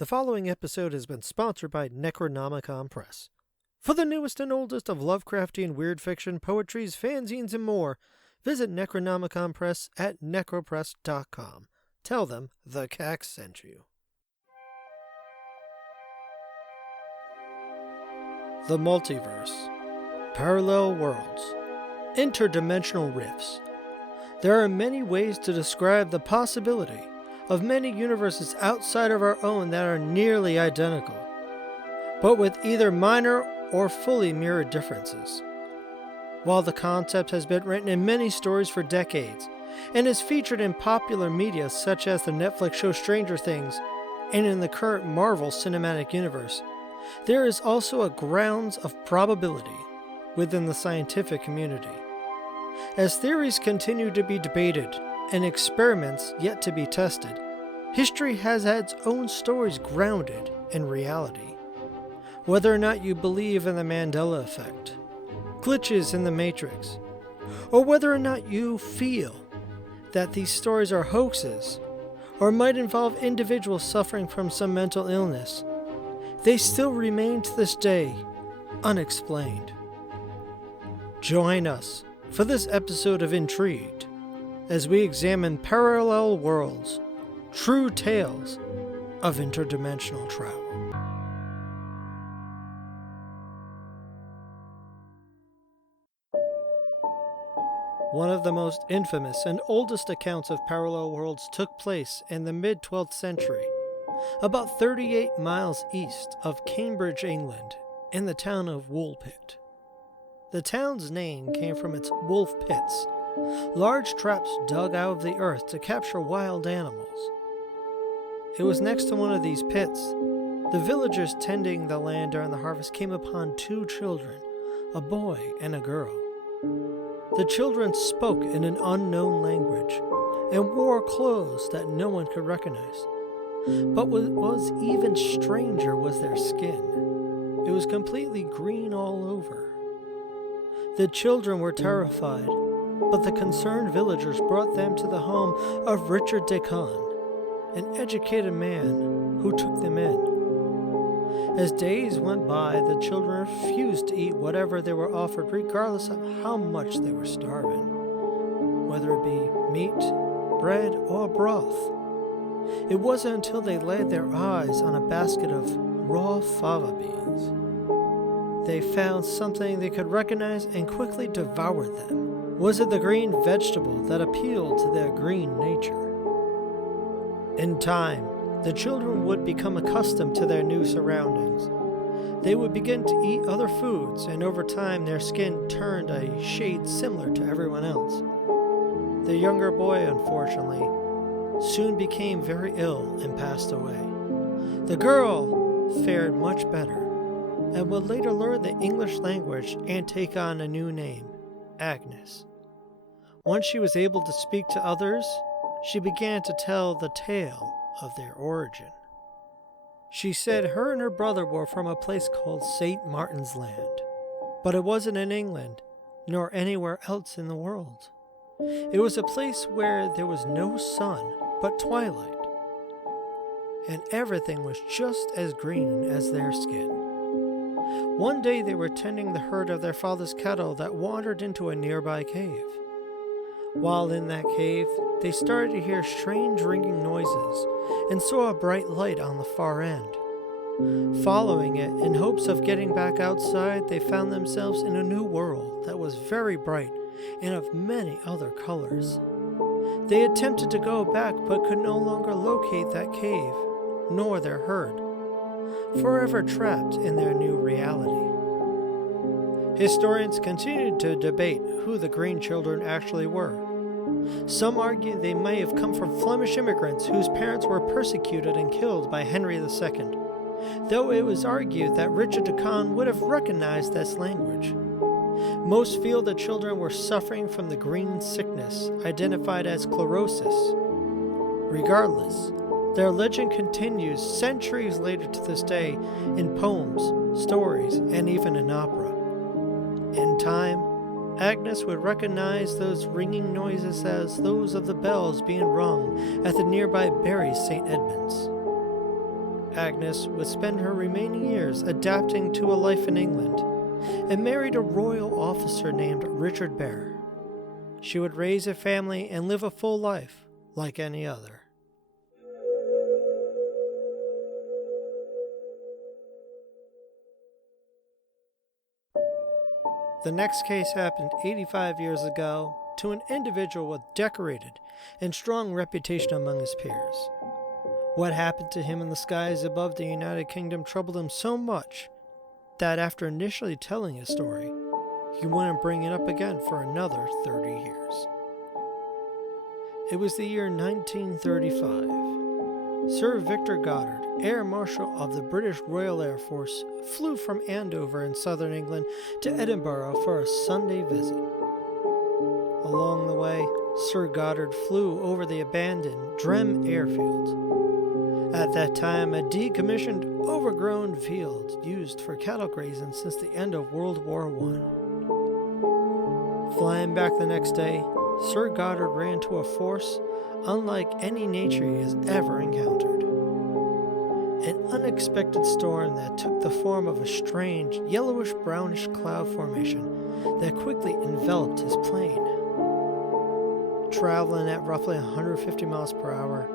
The following episode has been sponsored by Necronomicon Press. For the newest and oldest of Lovecraftian weird fiction, poetries, fanzines, and more, visit Necronomicon Press at necropress.com. Tell them the CAK sent you. The multiverse, parallel worlds, interdimensional rifts. There are many ways to describe the possibility of many universes outside of our own that are nearly identical, but with either minor or fully mirrored differences. While the concept has been written in many stories for decades and is featured in popular media such as the Netflix show Stranger Things and in the current Marvel Cinematic Universe, there is also a grounds of probability within the scientific community. As theories continue to be debated and experiments yet to be tested, history has had its own stories grounded in reality. Whether or not you believe in the Mandela effect, glitches in the Matrix, or whether or not you feel that these stories are hoaxes or might involve individuals suffering from some mental illness, they still remain to this day unexplained. Join us for this episode of Intrigued as we examine parallel worlds, true tales of interdimensional travel. One of the most infamous and oldest accounts of parallel worlds took place in the mid-12th century, about 38 miles east of Cambridge, England, in the town of Woolpit. The town's name came from its wolf pits, large traps dug out of the earth to capture wild animals. It was next to one of these pits. The villagers tending the land during the harvest came upon two children, a boy and a girl. The children spoke in an unknown language and wore clothes that no one could recognize. But what was even stranger was their skin. It was completely green all over. The children were terrified, but the concerned villagers brought them to the home of Richard Decan, an educated man who took them in. As days went by, the children refused to eat whatever they were offered, regardless of how much they were starving, whether it be meat, bread, or broth. It wasn't until they laid their eyes on a basket of raw fava beans they found something they could recognize and quickly devoured them. Was it the green vegetable that appealed to their green nature? In time, the children would become accustomed to their new surroundings. They would begin to eat other foods, and over time their skin turned a shade similar to everyone else. The younger boy, unfortunately, soon became very ill and passed away. The girl fared much better and would later learn the English language and take on a new name, Agnes. Once she was able to speak to others, she began to tell the tale of their origin. She said her and her brother were from a place called St. Martin's Land, but it wasn't in England, nor anywhere else in the world. It was a place where there was no sun but twilight, and everything was just as green as their skin. One day they were tending the herd of their father's cattle that wandered into a nearby cave. While in that cave, they started to hear strange ringing noises and saw a bright light on the far end. Following it, in hopes of getting back outside, they found themselves in a new world that was very bright and of many other colors. They attempted to go back but could no longer locate that cave, nor their herd, forever trapped in their new reality. Historians continued to debate who the green children actually were. Some argue they may have come from Flemish immigrants whose parents were persecuted and killed by Henry II, though it was argued that Richard Decan would have recognized this language. Most feel the children were suffering from the green sickness, identified as sclerosis. Regardless, their legend continues centuries later to this day in poems, stories, and even in opera. In time, Agnes would recognize those ringing noises as those of the bells being rung at the nearby Bury St. Edmunds. Agnes would spend her remaining years adapting to a life in England and married a royal officer named Richard Bear. She would raise a family and live a full life like any other. The next case happened 85 years ago to an individual with decorated and strong reputation among his peers. What happened to him in the skies above the United Kingdom troubled him so much that after initially telling his story, he wouldn't bring it up again for another 30 years. It was the year 1935. Sir Victor Goddard, Air Marshal of the British Royal Air Force, flew from Andover in southern England to Edinburgh for a Sunday visit. Along the way, Sir Goddard flew over the abandoned Drem airfield. At that time, a decommissioned, overgrown field used for cattle grazing since the end of World War I. Flying back the next day, Sir Goddard ran into a force unlike any nature he has ever encountered. An unexpected storm that took the form of a strange, yellowish-brownish cloud formation that quickly enveloped his plane. Traveling at roughly 150 miles per hour,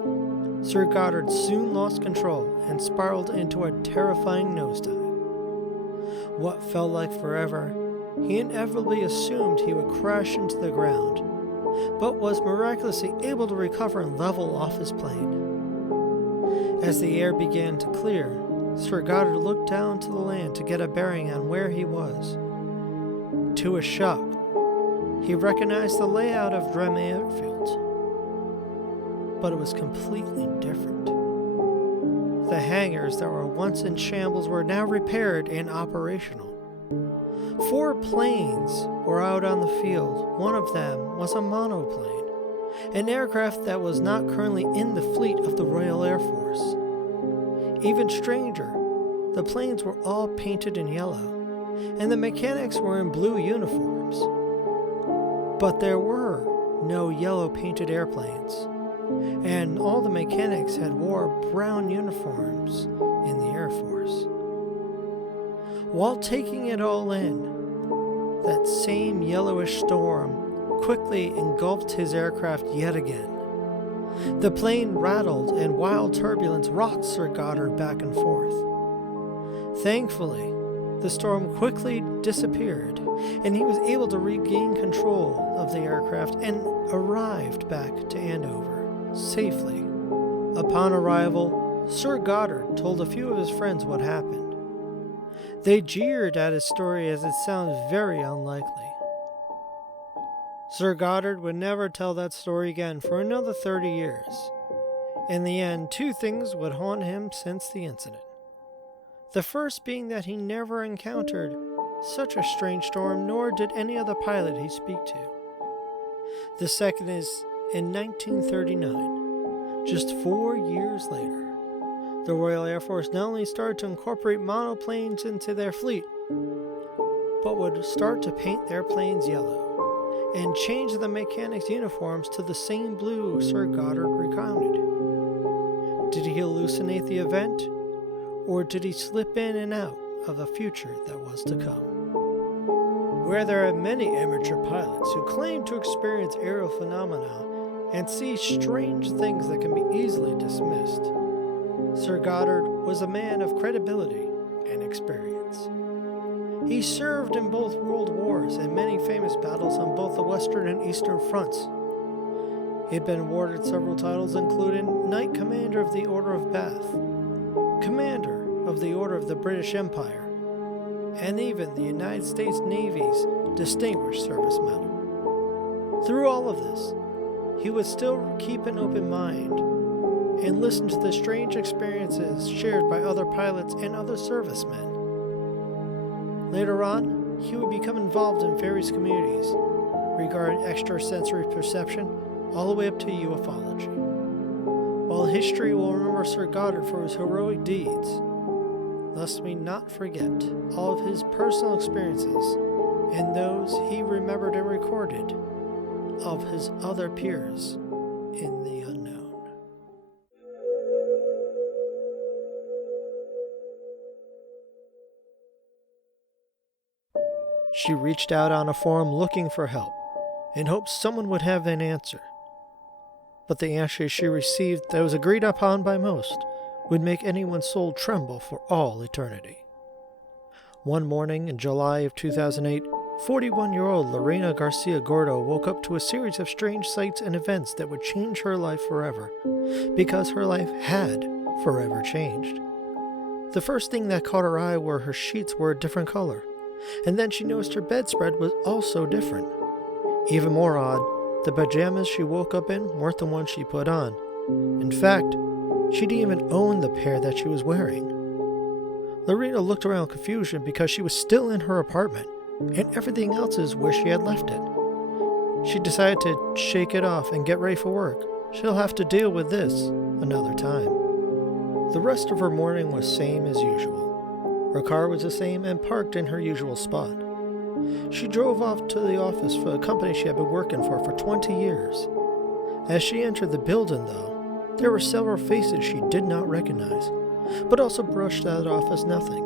Sir Goddard soon lost control and spiraled into a terrifying nosedive. What felt like forever, he inevitably assumed he would crash into the ground, but was miraculously able to recover and level off his plane. As the air began to clear, Sir Goddard looked down to the land to get a bearing on where he was. To his shock, he recognized the layout of Drem Airfield, but it was completely different. The hangars that were once in shambles were now repaired and operational. 4 planes were out on the field. One of them was a monoplane, an aircraft that was not currently in the fleet of the Royal Air Force. Even stranger, the planes were all painted in yellow, and the mechanics were in blue uniforms. But there were no yellow painted airplanes, and all the mechanics had wore brown uniforms in the Air Force. While taking it all in, that same yellowish storm quickly engulfed his aircraft yet again. The plane rattled and wild turbulence rocked Sir Goddard back and forth. Thankfully, the storm quickly disappeared, and he was able to regain control of the aircraft and arrived back to Andover safely. Upon arrival, Sir Goddard told a few of his friends what happened. They jeered at his story as it sounded very unlikely. Sir Goddard would never tell that story again for another 30 years. In the end, 2 things would haunt him since the incident. The first being that he never encountered such a strange storm, nor did any other pilot he speak to. The second is, in 1939, just 4 years later, the Royal Air Force not only started to incorporate monoplanes into their fleet, but would start to paint their planes yellow and change the mechanics' uniforms to the same blue Sir Goddard recounted. Did he hallucinate the event, or did he slip in and out of the future that was to come? Where there are many amateur pilots who claim to experience aerial phenomena and see strange things that can be easily dismissed, Sir Goddard was a man of credibility and experience. He served in both world wars and many famous battles on both the Western and Eastern fronts. He had been awarded several titles, including Knight Commander of the Order of Bath, Commander of the Order of the British Empire, and even the United States Navy's Distinguished Service Medal. Through all of this, he would still keep an open mind and listen to the strange experiences shared by other pilots and other servicemen. Later on, he would become involved in various communities regarding extrasensory perception all the way up to ufology. While history will remember Sir Goddard for his heroic deeds, lest we not forget all of his personal experiences and those he remembered and recorded of his other peers in the unknown. She reached out on a forum looking for help, in hopes someone would have an answer. But the answer she received that was agreed upon by most would make anyone's soul tremble for all eternity. One morning in July of 2008, 41-year-old Lorena Garcia Gordo woke up to a series of strange sights and events that would change her life forever, because her life had forever changed. The first thing that caught her eye were her sheets were a different color, and then she noticed her bedspread was also different. Even more odd, the pajamas she woke up in weren't the ones she put on. In fact, she didn't even own the pair that she was wearing. Lorena looked around in confusion because she was still in her apartment, and everything else is where she had left it. She decided to shake it off and get ready for work. She'll have to deal with this another time. The rest of her morning was same as usual. Her car was the same and parked in her usual spot. She drove off to the office for a company she had been working for 20 years. As she entered the building, though, there were several faces she did not recognize, but also brushed that off as nothing.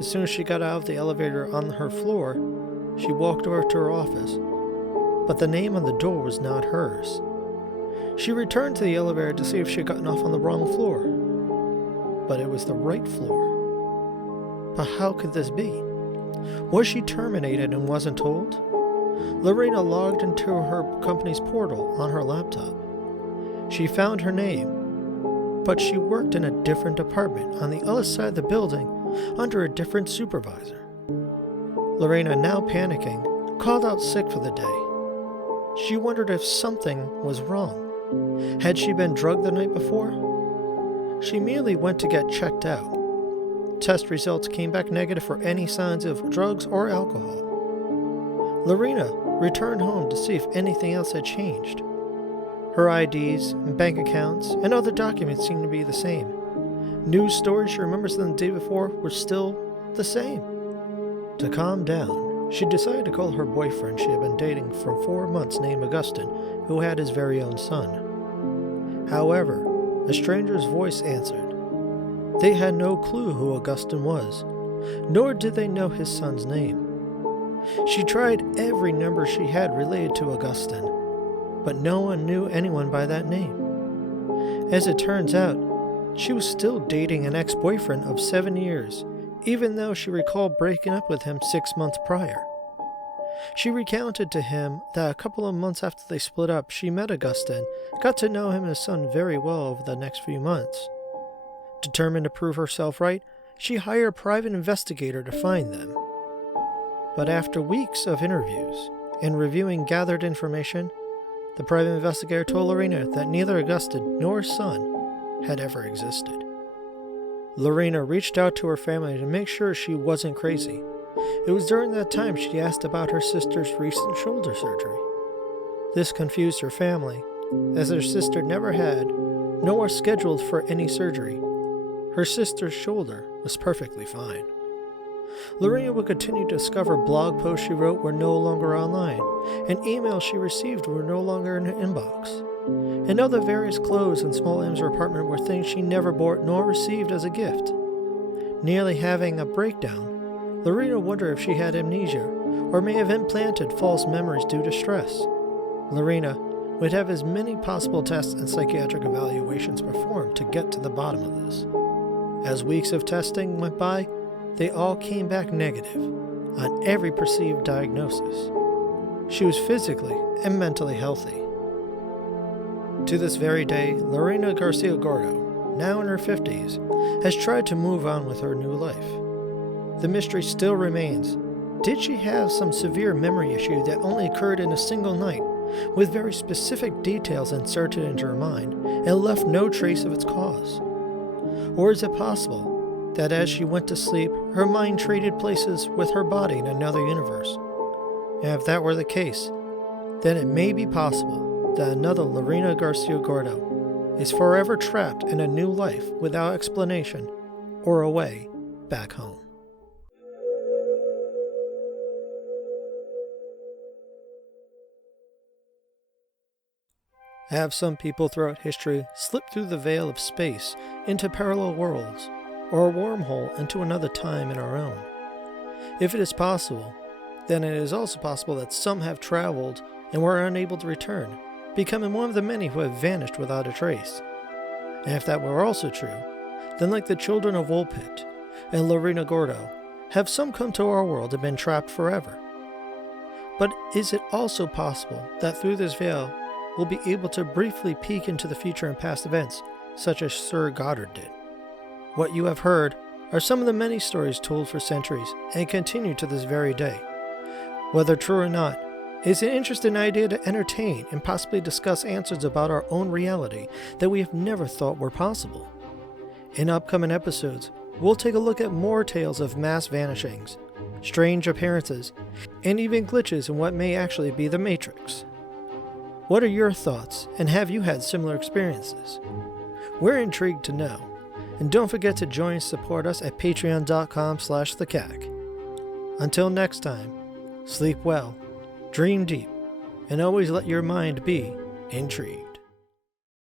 As soon as she got out of the elevator on her floor, she walked over to her office, but the name on the door was not hers. She returned to the elevator to see if she had gotten off on the wrong floor, but it was the right floor. But how could this be? Was she terminated and wasn't told? Lorena logged into her company's portal on her laptop. She found her name, but she worked in a different department on the other side of the building under a different supervisor. Lorena, now panicking, called out sick for the day. She wondered if something was wrong. Had she been drugged the night before? She immediately went to get checked out. Test results came back negative for any signs of drugs or alcohol. Lorena returned home to see if anything else had changed. Her IDs, bank accounts, and other documents seemed to be the same. News stories she remembers from the day before were still the same. To calm down, she decided to call her boyfriend she had been dating for 4 months named Augustine, who had his very own son. However, a stranger's voice answered. They had no clue who Augustine was, nor did they know his son's name. She tried every number she had related to Augustine, but no one knew anyone by that name. As it turns out, she was still dating an ex-boyfriend of 7 years, even though she recalled breaking up with him 6 months prior. She recounted to him that a couple of months after they split up, she met Augustine, got to know him and his son very well over the next few months. Determined to prove herself right, she hired a private investigator to find them. But after weeks of interviews and reviewing gathered information, the private investigator told Lorena that neither Augustine nor his son had ever existed. Lorena reached out to her family to make sure she wasn't crazy. It was during that time she asked about her sister's recent shoulder surgery. This confused her family, as her sister never had, nor was scheduled for any surgery. Her sister's shoulder was perfectly fine. Lorena would continue to discover blog posts she wrote were no longer online, and emails she received were no longer in her inbox. And other various clothes and small items in her apartment were things she never bought nor received as a gift. Nearly having a breakdown, Lorena wondered if she had amnesia, or may have implanted false memories due to stress. Lorena would have as many possible tests and psychiatric evaluations performed to get to the bottom of this. As weeks of testing went by, they all came back negative on every perceived diagnosis. She was physically and mentally healthy. To this very day, Lorena Garcia Gordo, now in her 50s, has tried to move on with her new life. The mystery still remains. Did she have some severe memory issue that only occurred in a single night, with very specific details inserted into her mind, and left no trace of its cause? Or is it possible that as she went to sleep, her mind traded places with her body in another universe? And if that were the case, then it may be possible that another Lorena Garcia Gordo is forever trapped in a new life without explanation or a way back home. Have some people throughout history slipped through the veil of space into parallel worlds, or a wormhole into another time in our own? If it is possible, then it is also possible that some have traveled and were unable to return, becoming one of the many who have vanished without a trace. And if that were also true, then like the children of Woolpit and Lorena Gordo, have some come to our world and been trapped forever. But is it also possible that through this veil, we'll be able to briefly peek into the future and past events, such as Sir Goddard did? What you have heard are some of the many stories told for centuries and continue to this very day. Whether true or not, it's an interesting idea to entertain and possibly discuss answers about our own reality that we have never thought were possible. In upcoming episodes, we'll take a look at more tales of mass vanishings, strange appearances, and even glitches in what may actually be the Matrix. What are your thoughts, and have you had similar experiences? We're intrigued to know, and don't forget to join and support us at patreon.com/thecak. Until next time, sleep well, dream deep, and always let your mind be intrigued.